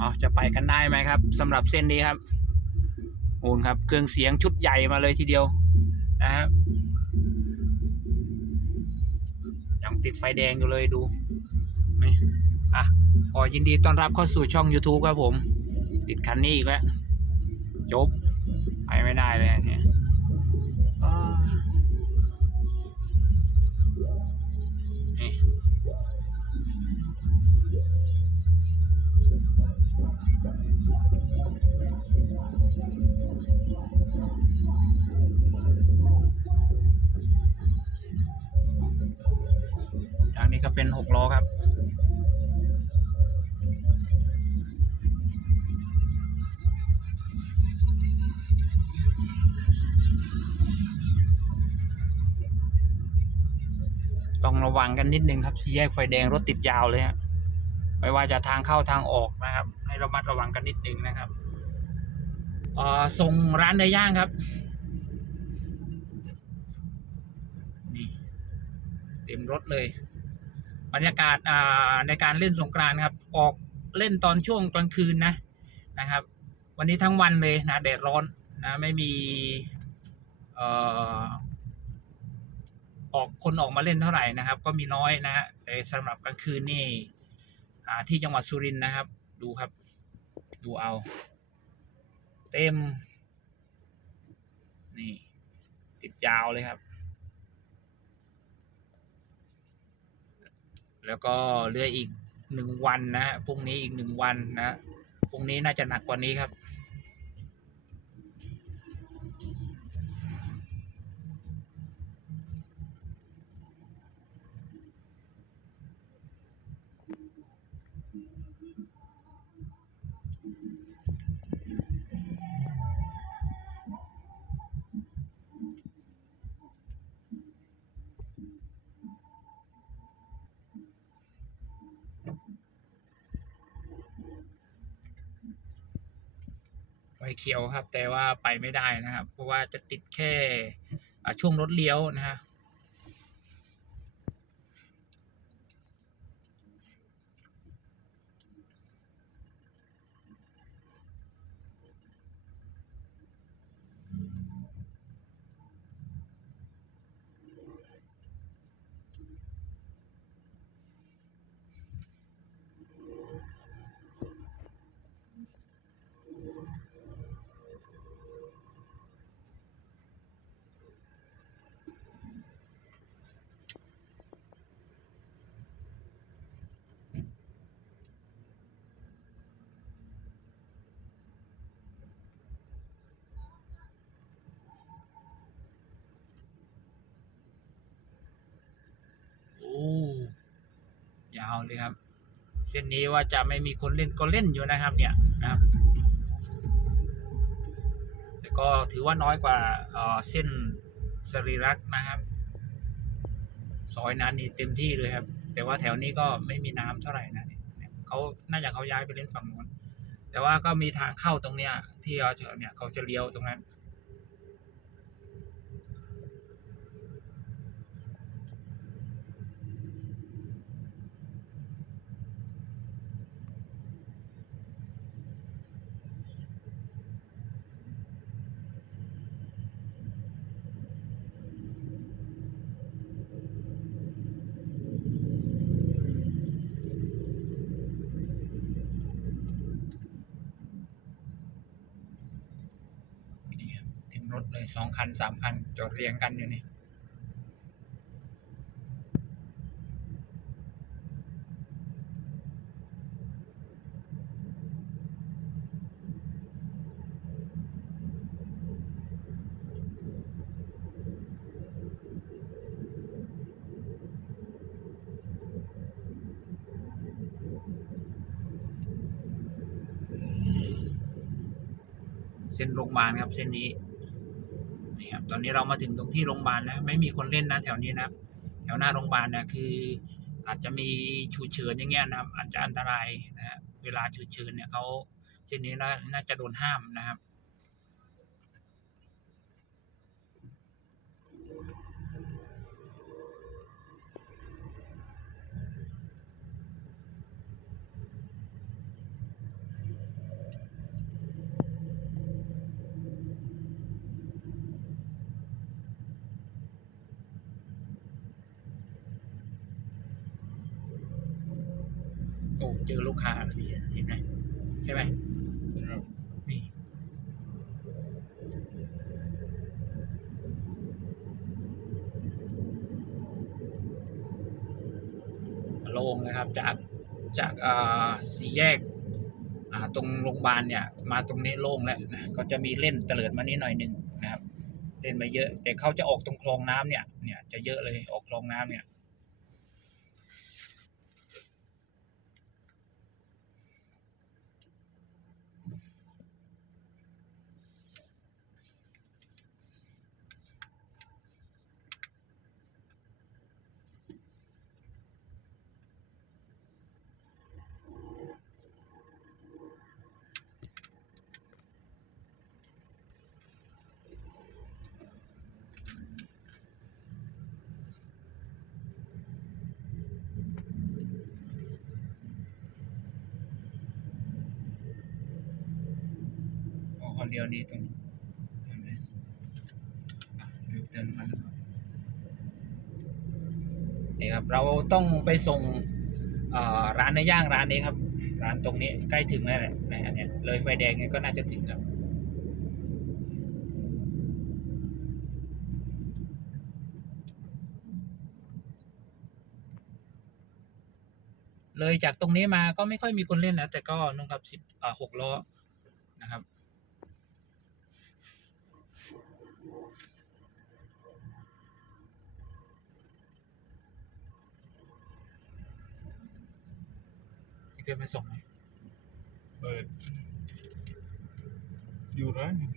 อ๋อจะไปกันได้ไหมครับสำหรับเส้นนี้ครับโอนครับ เครื่องเสียงชุดใหญ่มาเลยทีเดียวนะครับยังติดไฟแดงอยู่เลยดูนี่อะขอยินดีต้อนรับเข้าสู่ช่อง YouTube ครับผม ติดคันนี้อีกแล้ว จบ ไปไม่ได้เลยเนี่ย นี้ก็เป็นหกล้อครับ ต้องระวังกันนิดนึงครับสี่แยกไฟแดงรถติดยาวเลยฮะไม่ว่าจะทางเข้าทางออกนะครับ ให้ระมัดระวังกันนิดนึงนะครับอ่อส่งร้านเนื้อย่างครับนี่เต็มรถเลย บรรยากาศในการเล่นสงกรานต์ครับ ออกเล่นตอนช่วงกลางคืนนะนะครับ วันนี้ทั้งวันเลยนะแดดร้อนนะไม่มีเออออกคนออกมาเล่นเท่าไหร่นะครับ ก็มีน้อยนะฮะแต่สำหรับกลางคืนนี่ที่จังหวัดสุรินทร์นะครับ ดูครับ ดูเอา เต็ม นี่ ติดยาวเลยครับ แล้วก็เหลืออีกหนึ่งวันนะฮะพรุ่งนี้อีกหนึ่งวันนะพรุ่งนี้น่าจะหนักกว่านี้ครับ เขียวครับ แต่ว่าไปไม่ได้นะครับ เพราะว่าจะติดแค่ช่วงรถเลี้ยวนะฮะ โอ้ยาว เลยครับ เส้นนี้ว่าจะไม่มีคนเล่นก็เล่นอยู่นะครับ เนี่ยนะครับ แต่ก็ถือว่าน้อยกว่าเออเส้นสรีรักษ์นะครับ ซอยนั้นนี่เต็มที่เลยครับ แต่ว่าแถวนี้ก็ไม่มีน้ำเท่าไหร่นะเนี่ยเขาน่าจะเขาย้ายไปเล่นฝั่งนู้นแต่ว่าก็มีทางเข้าตรงเนี้ย ที่เราจะเนี่ยเขาจะเลี้ยวตรงนั้น รถเลยสองคันสามคันจอดเรียงกันอยู่นี่เส้นโรงพยาบาลครับเส้นนี้ ตอนนี้เรามาถึงตรงที่โรงพยาบาลนะไม่มีคนเล่นนะ แถวนี้นะแถวหน้าโรงพยาบาลเนี่ยคืออาจจะมีฉุกเฉินอย่างเงี้ยนะอาจจะอันตรายนะเวลาฉุกเฉินเนี่ยเขาเส้นนี้น่าจะโดนห้ามนะครับ เจอลูกค้าพอดีเห็นไหมใช่ไหมนี่โล่งนะครับจากจากอ่าสี่แยกอ่าตรงโรงพยาบาลเนี่ยมาตรงนี้โล่งแล้วนะก็จะมีเล่นเตลิดมานี้หน่อยหนึ่งนะครับ เล่นมาเยอะแต่เขาจะออกตรงคลองน้ำเนี่ยเนี่ยจะเยอะเลยออกคลองน้ำเนี่ย เดียวนี่ตรงนไหมอะเดี๋ยวเดินมานี่ครับ เราต้องไปส่งร้านเนื้อย่างร้านนี้ครับ ร้านตรงนี้ใกล้ถึงแล้วแหละในอันเนี้ยเลยไฟแดงเนี่ยก็น่าจะถึงครับเลยจากตรงนี้มาก็ไม่ค่อยมีคนเล่นนะ แต่ก็นุ่งครับสิบหกล้อนะครับ พี่เพื่อนไปส่งไหมเปิดอยู่ร้านหนึ่ง